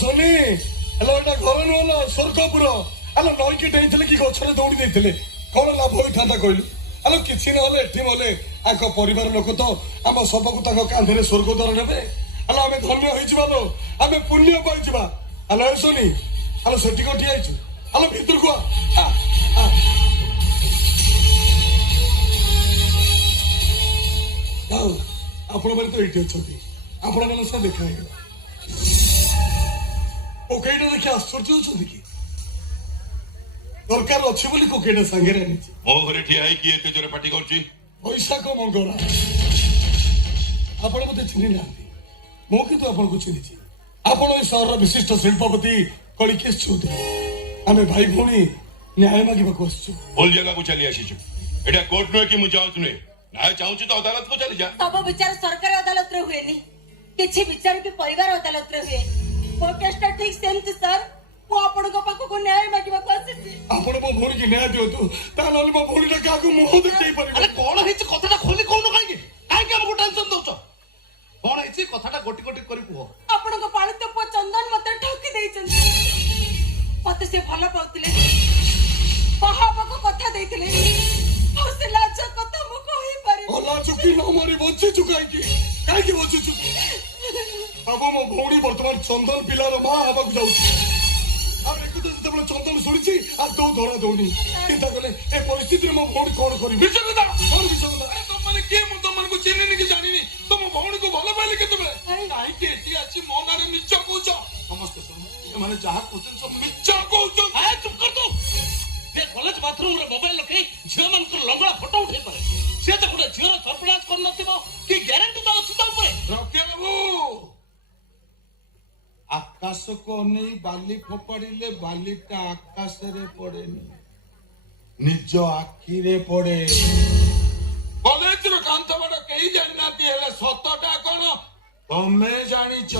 Soni hello एटा घर नुह ना स्वर्गपुर हेलो नईकी डेइथिले कि गछरे दौड़ी देइथिले कोन लाभ होइथांता कहलु हेलो किछि न होले एठी मोले आको परिवार लोक तो हम सबको ताको कांधरे स्वर्गद्वार नेबे हेलो आमे धन्य होई जिबालो आमे पुण्य पाई जिबा हेलो सोनी हेलो सेठी कोठी आइछु हेलो भीतर को आपण माने तो एठी अछंती आपण माने से देखा हेला कोकेटा देखि आश्चर्य होछंती कि दरकार अछि बोली कोकेटा संगे रे आनिछि मो घरे ठिया है कि एते जोरे पार्टी करछि वैशाख मंगला आपण मते चिनि नांती मो कि तो आपण को चिनिछि आपण ए शहर विशिष्ट शिल्पपति कलिकेश चौधरी आमे भाई भोनी न्याय मागिबा को आछछु बोल जगह को चली आसीछु एटा कोर्ट नो कि मु जाउछु ने न्याय चाहूछु तो अदालत को चली जा सब विचार सरकारी अदालत रे हुएनी किछि विचार भी परिवार अदालत रे हुए को केसटा ठीक सेमति सर मो आपण को पाको को न्याय मागिबा को आसीछि आपण मो भोनी के न्याय दियो तो ता नली मो भोनी का को मुह देई पारि अरे कोन हेछि कथाटा खोली कोन काहे काहे हमको टेंशन दोछ कोन हेछि कथाटा गोटी गोटी करी कुह आपण को पाणी तो पो चंदन मते ठकी देइछन मते से भलो पाउतिले कहाबा को कथा देइतिले से लाज कथा मु कहि पारि ओ लाज की न मरी बच्ची चुकाई की काहे की बच्ची चुक अब मो भौणी वर्तमान चंदन पिलार मां आबा को जाउची अब एकु तो जब चंदन सुनिछि आ दो धरा दौनी चिंता कले ए परिस्थिति में मो भौणी कोन करी विचकता और विचकता अरे तुम माने के मु तुम को चिन्हिनी कि जानिनी तुम भौणी को भलो पाइले के तुमे काहे के एटी अछि मो नारे मिछ कहउछ समस्त सुन ए माने जहा कहउछ सब मिछ कहउछ ए चुप कर तू जे कॉलेज बाथरूम रे मोबाइल रखे झियो मन को लंगड़ा फोटो उठे पारे से तो गुडे झियो सरप्राइज कर नथिबो कि ग्यारंटी तो अछि तो ऊपर रखे बाबू आकाश को नहीं बाली फोपाड़िले बालिका आकाश रे पड़े निज आखि रे पड़े कॉलेज रो कांत बड़ कई जानि नाती हेले सतटा कोन तमे जानि छ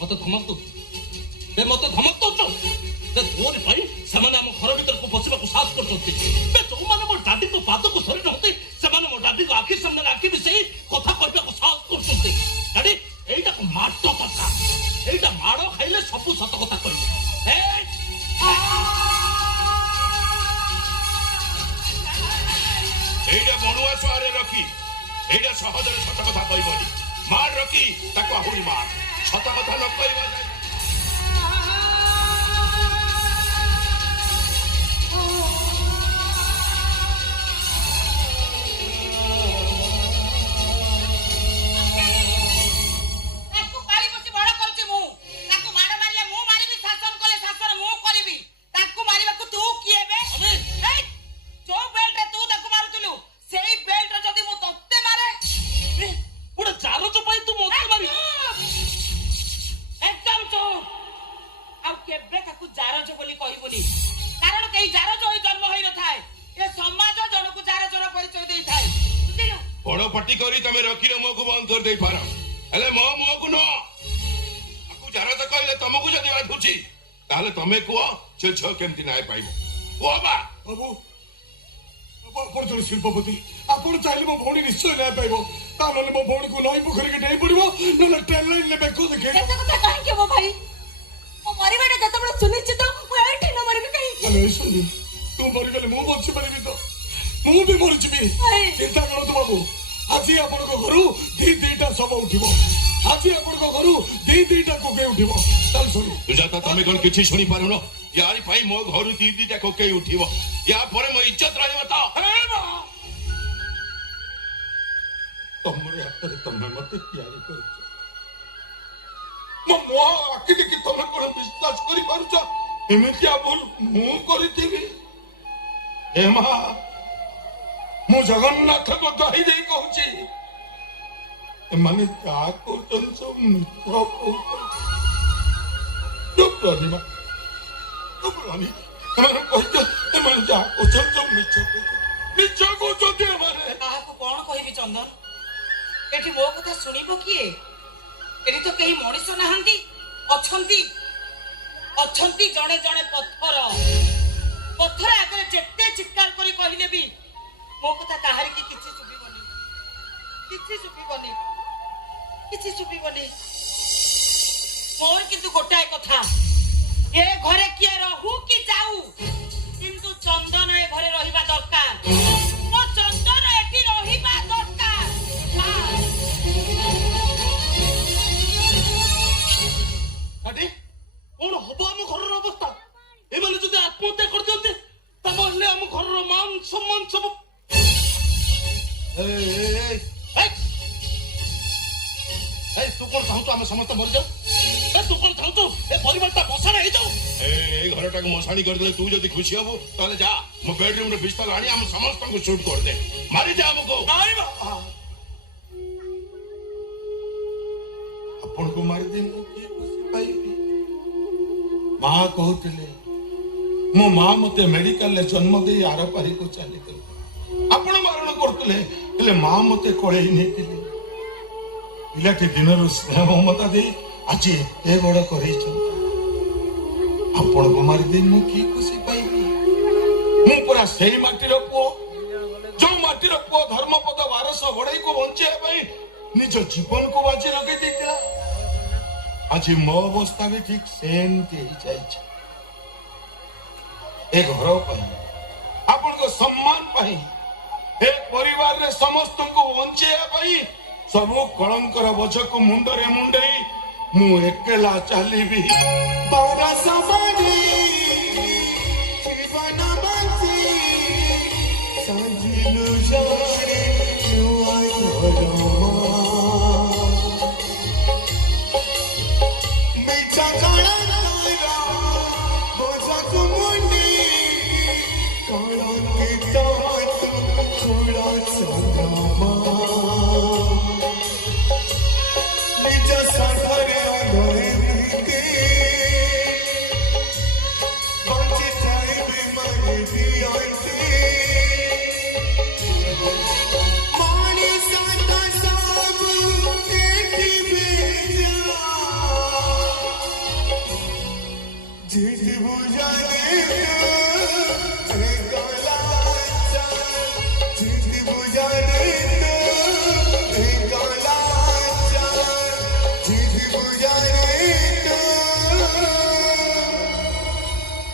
मत धमक दो ए मत धमक दो ते तोर भाई समान हम घर भीतर को पछिबा को साथ करछथि बे तो माने मो दादी को पाद को धरि रहते समान मो दादी को आखि सामने राखी भी सही कथा करबा को साथ करछथि दादी एटा को माटो कथा एटा माडो खाइले सब सत कथा करबे एटा बणुआ सुआरे रखी एटा सहज रे सत कथा कहबनी मार रखी ताको हुई मार सत कथा न कहबा केमती नाय पाइबो बाबा बाबू बाबू आपण जण शिल्पपति आपण चाइले मो भौणी निश्चय नाय पाइबो ता नले मो भौणी को नई पोखरी के डेई पड़िबो नले ट्रेन लाइन ले बेको देखे ऐसा कथा काहे के मो भाई मो मरिबाडे जत बड़ सुनिश्चित मु एठी न मरिबे काहे अरे सुनी तू मरि गेले मु बच्ची परिबी तो मु भी मरि जिबी चिंता करो तो बाबू আজি आपण को घरु दी सब उठिबो আজি आपण को घरु दी कोके उठिबो चल सुन तू जाता तमे कोन किछि सुनी पारुनो यार भाई मो घरु दी कोके उठिबो या परे मो इज्जत रहबो तो हे बा तमरे हाथ तमे मते तैयारी कर मो आखि देखि तमे कोन विश्वास करि पारुछ एमितिया बोल मु करिथिबी हे मा मो जगन्नाथ को दही दे कहूची माने का कोचन सब डॉक्टर माने कहते माने जा कोचन सब मिछ कोचते माने काहा को कोन कहबी चंदन एठी मो कथा सुनिबो किए एठी तो केही मଣିଷ नाहंती अछंती जणे जणे पत्थर आगे जेते चित्कार करी कहिले भी मो कथा काहार की किछि सुबिबनी मोर किंतु गोटाए कथा ए घरे किए रहू कि जाऊ किंतु चंदन ए घरे रहिबा दरकार मो चंदन एठी रहिबा दरकार आटी कोन हबो हम घरर अवस्था ए माने जदि आत्महत्या कर दियन्ते तबले हम घरर मान सम्मान सब तू कौन चाहू आम समस्त मर जाऊ तू कौन चाहू ए परिवारटा बसाना हो जाऊ ए घरटा को मसाणी कर दे तू जदि खुशी हबो ताले जा मो बेडरूम रे पिस्तल आनी हम समस्त को शूट कर दे मारी जा हमको नाई बा अपन को मारी दे मु की खुशी पाइबी मां कहतले मो मां मते मेडिकल ले जन्म दे आर पारी को चली गई आपण मारण करतले हेले मां मते कोळेई नेतिले पिलाटी दिनरु स्नेह ममता दे आज ए बड़ कर आपण को मारी दे मु की खुशी पाइबी मु पूरा सही माटीर पो जो माटीर पो धर्मपद 1200 बड़ई को बंचे भाई निज जीवन को बाजी लगे देता आज मो अवस्था भी ठीक सेम ही जाइए ए घर आपण को सम्मान पाई ए परिवार रे समस्त को बंचे पाई सब कलंकर बोझ को मुंडरे मुंडई मु एकेला चलीबी बड़ा समाडी जीवन बंसी संजिलु जाने नुआई घरमा मीठा काला नारा बोझा को मुंडी काला के दांत थोड़ा संग्रामा निज सागरे अनोयते बांचे जाए बीमारी दियाते माने साता सब एठी बेजा जिद बुझाने ते गला जिद बुझाने ते गला जिद बुझाने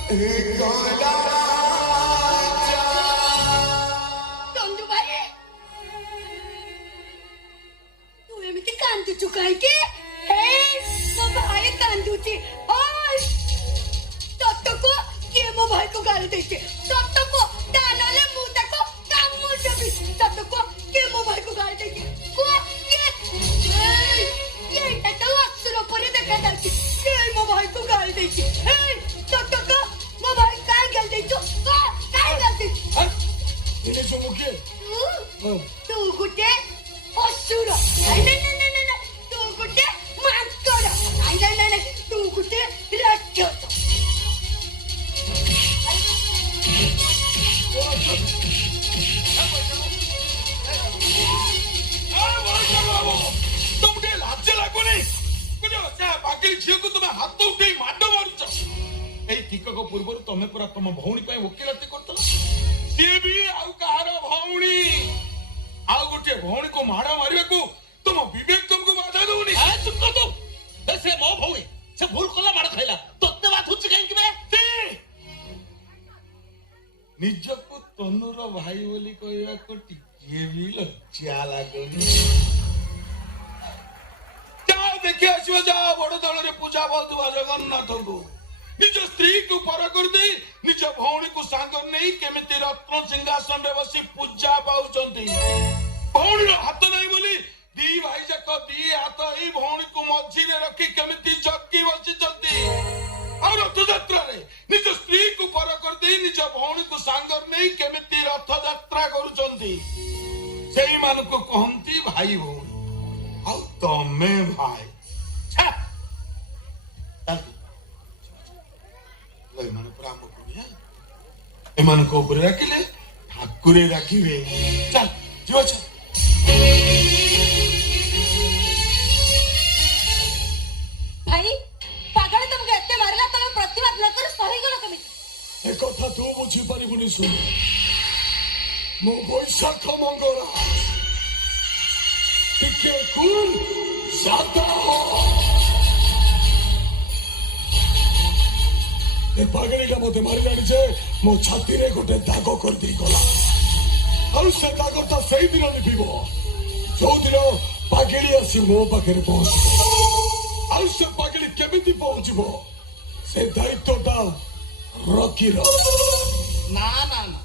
ते गला चंदू भाई तू एमिति कांदुचु काईके हे मो भाई कांदुची ओय तत्तको किए मो भाई को गाली देके तत्तको दानाले मु तको कामु जबी तत्तको किए मो भाई को गाली देके को ये तो अक्षर ऊपर देखा जाती किए मो भाई को गाली देके हे तत्तको मो भाई काय गाली देचो को काय गाली देचो इने जो मुके तू गुटे असुर नहीं तू गुटे मांकर नहीं तू गुटे राक्षस तुमके लाज लागुनी कुछ बाकी झील को तुम्हें हाथ उठे माड मारुच ए टिकक पूर्व तुम पूरा तुम भौणी वकिलती करतल सी भी आउ कहार भौणी आउ गोटे भौणी को माड़ मारिबा को तुम विवेक तुमको बाधा दउनी आ चुप कर तू से मो भौणी से भूल कला माड़ खाइला तोते बात हुच काई कि बे निजको तनुर भाई बोली कहवा को टिके भी लज्जा लागुनी जाओ देखे आसो जाओ बड़ दल रे पूजा पाउथबा जगन्नाथ को निज स्त्री को पर कर दे निज भौणी को सांग नहीं केमिति रत्न सिंहासन रे बसी पूजा पाउचंती भौणी रो हाथ नहीं बोली दी भाई जाक दी हाथ ई भौणी को मझी रे रखी केमिति चक्की बसी चंती और रथ यात्रा रे निज स्त्री को पर कर दे निज भौणी को सांग नहीं केमिति रथ यात्रा करूचंती सेई मान को कहंती भाई भौणी आ तमे भाई छा एमान पर आम कुनिया एमान को ऊपर रखिले ठाकुरे रखिबे चल जीव चल भाई पागल तुमके एते मारला तमे प्रतिवाद न कर सही गलो केमिति ए कथा तू बुझी पारिबुनी सुन मो बैशाख मंगला टिके कुल जाता हो ଏ ପାଗଳିଟା ମତେ ମାରିଲାଣି ଯେ ମୋ ଛାତିରେ ଗୋଟେ ଦାଗ କରିଦେଇ ଗଲା। ଆଉ ସେ ଦାଗଟା ସେଇଦିନ ଲିଭିବ ଯୋଉଦିନ ପାଗଳି ଆସି ମୋ ପାଖରେ ପହଞ୍ଚିବ। ଆଉ ସେ ପାଗଳି କେମିତି ପହଞ୍ଚିବ ସେ ଦାୟିତ୍ୱଟା ରକିର। ନା ନା ନା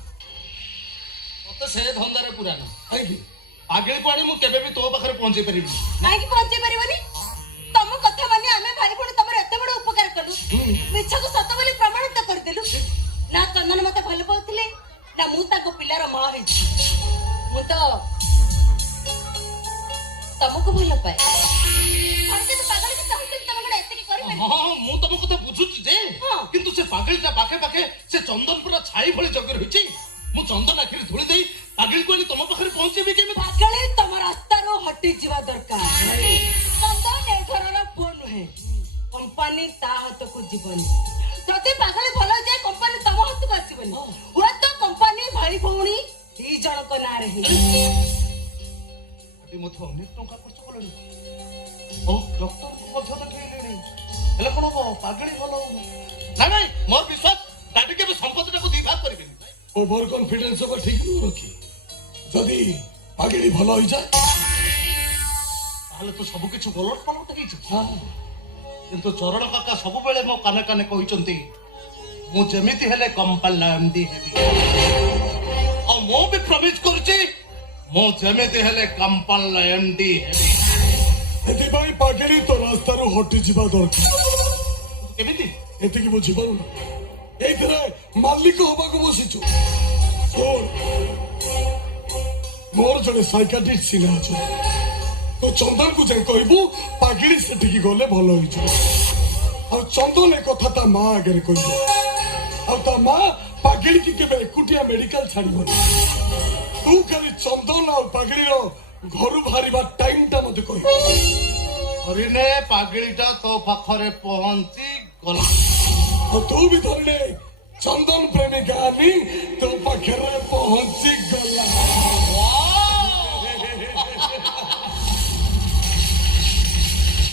ମତେ ସେ ଧନ୍ଦାରେ ପୁରା ନା କାହିଁକି ପାଗଳିକୁ ଆଣି ମୁଁ କେବେ ବି ତୋ ପାଖରେ ପହଞ୍ଚେଇ ପାରିବିନି। କାହିଁକି ପହଞ୍ଚେଇ ପାରିବନି? ତମ କଥା ମାନେ ଆମେ ଭାଇ ଭଉଣୀ ତମର ଏତେ ବଡ ଉପକାର କଲୁ, ମିଛକୁ ସତ ବୋଲି ପ୍ରମାଣିତ କରିଦେଲୁ। ନା ଚନ୍ଦନ ମତେ ଭଲ ପାଉଥିଲେ ନା ମୁଁ ତାଙ୍କ ପିଲାର ମା ହେଇଛି। ମୁଁ ତ ତମକୁ ଭଲ ପାଏ। ପାଗଳିକୁ ଚାହୁଁଛନ୍ତି ତମେ କଣ ଏତିକି କରିପାରିବ? ହଁ ମୁଁ ତମ କଥା ବୁଝୁଛି ଯେ ହଁ। କିନ୍ତୁ ସେ ପାଗଳିଟା ପାଖେ ପାଖେ ସେ ଚନ୍ଦନ ପୁରା ଛାଇ ଭଳି ଜଗି ରହିଛି। ମୁଁ ଚନ୍ଦନ ଆଖିରେ ଧୂଳି ଦେଇ ପାଗଳିକୁ ଆଣି ତମ ପାଖରେ ପହଞ୍ଚେଇବି କେମିତି? ପାଗଳି ତମ ରାସ୍ତାରୁ ହଟିଯିବା ଦରକାର। ଚନ୍ଦନ ଏ ଘରର ପୁଅ ନୁହେଁ, କମ୍ପାନୀ ତା ହାତକୁ ଯିବନି। ଯଦି ପାଗଳି ଭଲ ହେଇଯାଏ କମ୍ପାନୀ ତମ ହାତକୁ ଆସିବନି। ହୁଏତ କମ୍ପାନୀ ଭାଇ ଭଉଣୀ ଦି ଜଣଙ୍କ ନାଁରେ ହେଇଯିବ। ଆଜି ମଧ୍ୟ ଅନେକ ଟଙ୍କା ଖର୍ଚ୍ଚ କଲେଣି। ଓ ଡକ୍ଟରକୁ ମଧ୍ୟ ଦେଖେଇଲେଣି, ହେଲେ କଣ ହବ? ପାଗଳି ଭଲ ହଉନି। ନାଇଁ ନାଇଁ ମୋର ବିଶ୍ୱାସ ଦାଦି କେବେ ସମ୍ପତ୍ତିଟାକୁ ଦି ଭାଗ କରିବେନି। ଓଭର କନଫିଡେନ୍ସ ହବା ଠିକ ନୁହଁ ରଖି। ଯଦି ପାଗଳି ଭଲ ହେଇଯାଏ ତାହେଲେ ତ ସବୁ କିଛି ଓଲଟ ପାଲଟ ହେଇଛି। କିନ୍ତୁ ଚରଣ କାକା ସବୁବେଳେ ମୋ କାନେ କାନେ କହିଛନ୍ତି ମୁଁ ଯେମିତି ହେଲେ କମ୍ପାନୀ ଏମଡି ହେବି। ଆଉ ମୁଁ ବି ପ୍ରମିସ୍ କରୁଛି ମୁଁ ଯେମିତି ହେଲେ କମ୍ପାନୀ ଏମଡି ହେବି। ସେଥିପାଇଁ ପାଗଳି ତ ରାସ୍ତାରୁ ହଟିଯିବା ଦରକାର। କେମିତି? ଏତିକି ବୁଝିପାରୁନ? ଏଇଥିରେ ମାଲିକ ହବାକୁ ବସିଛୁ। ଶୁଣ, ମୋର ଜଣେ ସାଇକାଟ୍ରିଷ୍ଟ ଚିହ୍ନା ଅଛନ୍ତି। ତ ଚନ୍ଦନକୁ ଯାଇ କହିବୁ ପାଗଳି ସେଠିକି ଗଲେ ଭଲ ହେଇଯିବ। ଆଉ ଚନ୍ଦନ ଏ କଥା ତା ମା ଆଗରେ କହିବ। ଆଉ ତା ମା ପାଗଳିକି କେବେ ଏକୁଟିଆ ମେଡିକାଲ ଛାଡିବନି। ତୁ ଖାଲି ଚନ୍ଦନ ଆଉ ପାଗଳିର ଘରୁ ବାହାରିବା ଟାଇମ ଟା ମତେ କହିବୁ। ହରିନେ ପାଗଳିଟା ତୋ ପାଖରେ ପହଞ୍ଚି ଗଲା। ଆଉ ତୁ ବି ଧରିନେ ଚନ୍ଦନ ପ୍ରେମିକା ଆନି ତୋ ପାଖରେ ପହଞ୍ଚି